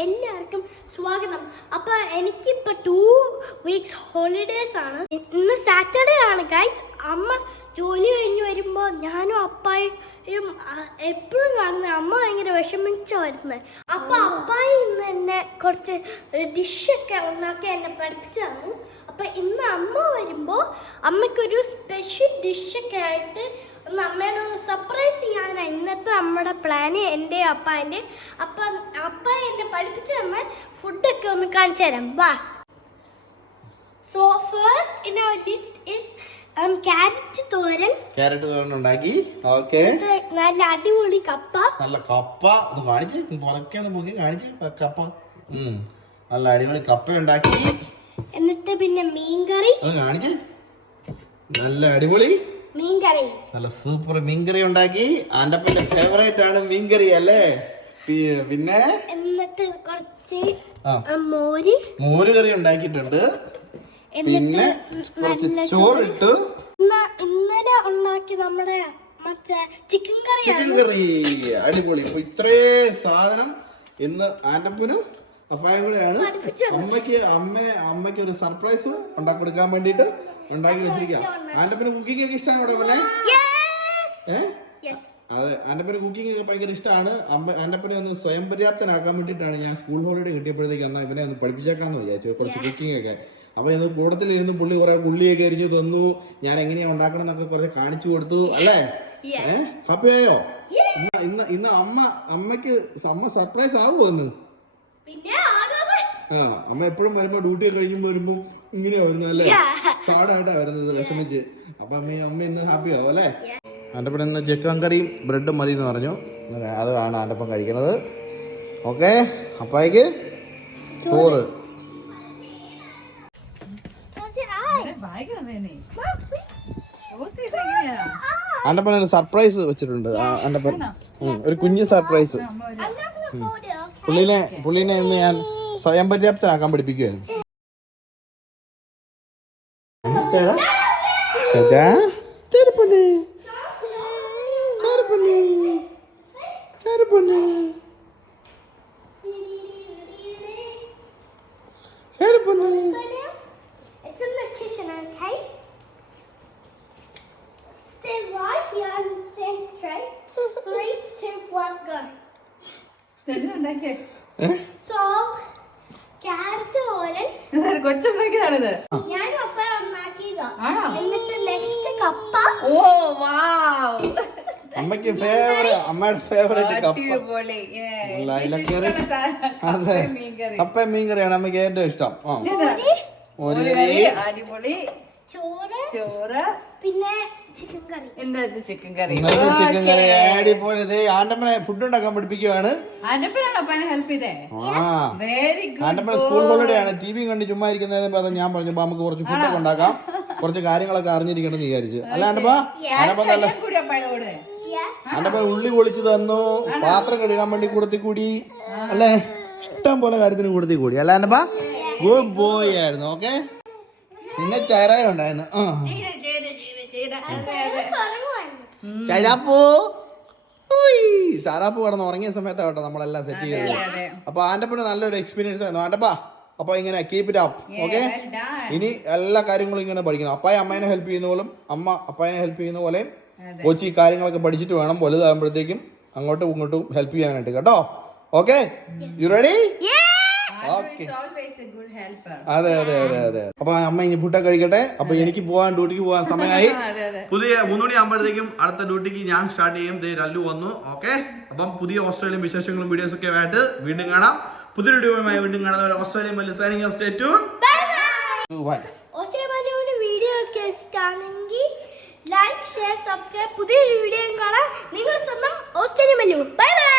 എല്ലാവർക്കും സ്വാഗതം. അപ്പൊ എനിക്കിപ്പോ ടു വീക്സ് ഹോളിഡേസ് ആണ്. ഇന്ന് സാറ്റർഡേ ആണ് ഗൈസ് അമ്മ ജോലി കഴിഞ്ഞ് വരുമ്പോൾ ഞാനും അപ്പായും എപ്പോഴും കാണുന്നത് അമ്മ ഭയങ്കര വിഷമിച്ച വരുന്നത് അപ്പൊ അപ്പായി ഇന്ന് എന്നെ കുറച്ച് ഡിഷൊക്കെ ഉണ്ടാക്കി എന്നെ പഠിപ്പിച്ചു തന്നു. അപ്പൊ ഇന്ന് അമ്മ വരുമ്പോൾ അമ്മയ്ക്കൊരു സ്പെഷ്യൽ ഡിഷൊക്കെ ആയിട്ട് ഒന്ന് അമ്മേനെ ഒന്ന് സർപ്രൈസ് ചെയ്യാനാണ് ഇന്നത്തെ നമ്മുടെ പ്ലാന് എന്റെ അപ്പാന്റെ അപ്പ അപ്പ എന്നെ പഠിപ്പിച്ചു തന്ന ഫുഡൊക്കെ ഒന്ന് കാണിച്ചു തരാം. വാ. So first in our list is carrot thoran. Carrot തോരൻ ഉണ്ടാക്കി. ഓക്കെ നല്ല അടിപൊളി കപ്പ. നല്ല കപ്പ. ഒന്ന് കാണിച്ച്. പുറക്കെ ഒന്ന് പൊക്കി കാണിച്ച്. കപ്പ. നല്ല അടിപൊളി കപ്പ ഉണ്ടാക്കി. എന്നിട്ട് പിന്നെ മീൻകറി. കാണിച്ച്. നല്ല അടിപൊളി. മീൻകറി. നല്ല സൂപ്പർ മീൻകറി ഉണ്ടാക്കി. ആന്റപ്പന്റെ ഫേവറേറ്റ് ആണ് മീൻകറി അല്ലേ? പിന്നെ? എന്നിട്ട് കുറച്ച് മോര്. മോര് കറി ഉണ്ടാക്കിയിട്ടുണ്ട്. പിന്നെ കുറച്ച് ചോറിട്ടു ഇന്ന- ഇന്നലെ ഉണ്ടാക്കി നമ്മുടെ മറ്റേ ചിക്കൻ കറി ചിക്കൻ കറി. അടിപൊളി. അപ്പൊ ഇത്രേ സാധനം ഇന്ന് ആന്റപ്പനും അപ്പായും കൂടെയാണ്. അമ്മയ്ക്ക് അമ്മ അമ്മയ്ക്ക് ഒരു സർപ്രൈസ് ഉണ്ടാക്കി കൊടുക്കാൻ വേണ്ടിയിട്ട് ഉണ്ടാക്കി വെച്ചിരിക്കുക പിന്നെ കുക്കിംഗ് ഒക്കെ ഇഷ്ടമാണ് അവിടെ മോനെ? അതെ ആന്റപ്പന് കുക്കിംഗ് ഒക്കെ ഭയങ്കര ഇഷ്ടമാണ് അമ്മ ആന്റപ്പനെ ഒന്ന് സ്വയം പര്യാപ്തനാക്കാൻ വേണ്ടിയിട്ടാണ് ഞാൻ സ്കൂൾ ഹോളിഡേ കിട്ടിയപ്പോഴത്തേക്ക് എന്നാൽ ഇവനെ ഒന്ന് പഠിപ്പിച്ചേക്കാന്ന് വിചാരിച്ചു. കുറച്ച് കുക്കിംഗ് ഒക്കെ. അപ്പൊ ഇന്ന് കൂടത്തിൽ ഇരുന്ന് പുള്ളി കുറെ പുള്ളിയൊക്കെ അരിഞ്ഞു തന്നു. ഞാൻ എങ്ങനെയാ ഉണ്ടാക്കണം എന്നൊക്കെ കുറച്ച് കാണിച്ചു കൊടുത്തു അല്ലേ? ഏഹ് ഹാപ്പി ആയോ? ഇന്ന് ഇന്ന് ഇന്ന് അമ്മ അമ്മയ്ക്ക് അമ്മ സർപ്രൈസ് ആവുമോ ഇന്ന്? ആ അമ്മ എപ്പോഴും വരുമ്പോ ഡ്യൂട്ടി കഴിഞ്ഞു വരുമ്പോൾ വരുമ്പോ ഇങ്ങനെയാ വരുന്നത് അല്ലേ? സാഡായിട്ടാ വരുന്നത് വിഷമിച്ച്. അപ്പൊ അമ്മ അമ്മ ഇന്ന് ഹാപ്പി ആവും അല്ലേ? ആന്റപ്പൻ ഇന്ന് ചിക്കൻ കറിയും ബ്രെഡും മതി എന്ന് പറഞ്ഞു അതാണ് ആന്റപ്പൻ കഴിക്കണത്. ഓക്കെ അപ്പായിക്ക് ചോറ്. അണ്ടപ്പൻ ഒരു സർപ്രൈസ് വെച്ചിട്ടുണ്ട്. അണ്ടപ്പൻ ഒരു കുഞ്ഞു സർപ്രൈസ് പുള്ളിനെ പുള്ളിനെ ഇന്ന് ഞാൻ സ്വയം പര്യാപ്തനാക്കാൻ പഠിപ്പിക്കുമായിരുന്നു ചേട്ടാ ചേട്ടാ ചെറുപ്പന് ചെറുപ്പന് ചെറുപ്പന് ചെറുപ്പന് It's in the kitchen, okay? Stay right here and stand straight. Three, two, one, go. So, carrot തോരൻ കൊച്ചുണ്ടാക്കിയതാണിത് ഞാനും അപ്പ ഉണ്ടാക്കിയതാ ആണോ? എന്നിട്ട് നെക്സ്റ്റ് കപ്പ. ഓ വാവ്. അമ്മയ്ക്ക് ഫേവറേറ്റ് അമ്മയുടെ ഫേവറേറ്റ് കപ്പ. അതെ. കപ്പ മീൻകറിയാണ് അമ്മയ്ക്ക് ഏറ്റവും ഇഷ്ടം. അടിപൊളി. ചോറ്. ചോറ്. പിന്നെ ചിക്കൻ കറി. ഇന്നത്തെ ചിക്കൻ കറി. ചിക്കൻ കറി. അടിപൊളി. ദേ ആന്റമ്മനെ ഫുഡ് ഉണ്ടാക്കാൻ പഠിപ്പിക്കുവാണ്. ആന്റപ്പനാണോ അപ്പനെ ഹെൽപ്പ് ചെയ്തേ? Very good Antamma school holiday ആണ്. ടി വി കണ്ട് ചുമ്മാ ഇരിക്കുന്നതിന് പകരം ഞാൻ പറഞ്ഞു "ബാ, നമുക്ക് കുറച്ച് ഫുഡ് ഉണ്ടാക്കാം. കുറച്ച് കാര്യങ്ങളൊക്കെ അറിഞ്ഞിരിക്കണം എന്ന് വിചാരിച്ചു. അല്ല നല്ല ആന്റപ്പ ഉള്ളി പൊളിച്ചു തന്നു. പാത്രം കഴുകാൻ വേണ്ടി കൂടത്തി കൂടി. അല്ലേ? ഇഷ്ടം പോലെ കാര്യത്തിന് കൂടത്തി കൂടി. അല്ല ആന്റപ്പ ഗുഡ് ബോയ് ആയിരുന്നു ഓക്കെ? പിന്നെ ചാരായ ഉണ്ടായിരുന്നു. ചരാപ്പൂ. സാറാപ്പൂ കിടന്ന് ഉറങ്ങിയ സമയത്താണ് കേട്ടോ നമ്മളെല്ലാം സെറ്റ് ചെയ്തത്. അപ്പൊ ആന്റപ്പന് നല്ലൊരു എക്സ്പീരിയൻസ് ആയിരുന്നു. ആന്റപ്പാ അപ്പൊ ഇങ്ങനെ കീപ് ഇറ്റ് അപ്പ് ഓക്കെ ഇനി എല്ലാ കാര്യങ്ങളും ഇങ്ങനെ പഠിക്കണം. അപ്പായ അമ്മേനെ ഹെൽപ്പ് ചെയ്യുന്ന പോലും അമ്മ അപ്പായനെ ഹെൽപ്പ് ചെയ്യുന്ന പോലെ. കൊച്ചി കാര്യങ്ങളൊക്കെ പഠിച്ചിട്ട് വേണം വലുതാകുമ്പോഴത്തേക്കും അങ്ങോട്ടും ഇങ്ങോട്ടും ഹെൽപ്പ് ചെയ്യാനായിട്ട് കേട്ടോ? Okay you ready. അതെ അതെ അതെ അതെ. അപ്പൊ അമ്മ ഇനി ഫുഡൊക്കെ കഴിക്കട്ടെ? അപ്പൊ എനിക്ക് പോവാൻ ഡ്യൂട്ടിക്ക് പോകാൻ സമയമായി. അതെ അതെ. പുതിയ മൂന്ന് മണി ആകുമ്പോഴത്തേക്കും അടുത്ത ഡ്യൂട്ടിക്ക് ഞാൻ സ്റ്റാർട്ട് ചെയ്യും. ദേ രല്ലു വന്നു ഓക്കെ അപ്പം പുതിയ ഓസ്ട്രേലിയൻ വിശേഷങ്ങളും വീഡിയോസ് ഒക്കെ ആയിട്ട് വീണ്ടും കാണാം. പുതിയ വീഡിയോയുമായി വീണ്ടും കാണുന്നവരെ ഓസ്ട്രേലിയൻ വലിയ signing off stay tuned bye ഓസ്ട്രേലിയയിലെ വീഡിയോ ഒക്കെ ഇഷ്ടമാണെങ്കിൽ ലൈക്ക് ഷെയർ സബ്സ്ക്രൈബ് പുതിയൊരു വീഡിയോയും കാണാൻ നിങ്ങൾ സ്വന്തം ഓസ്ട്രേലിയ മല്ലു ബൈ ബൈ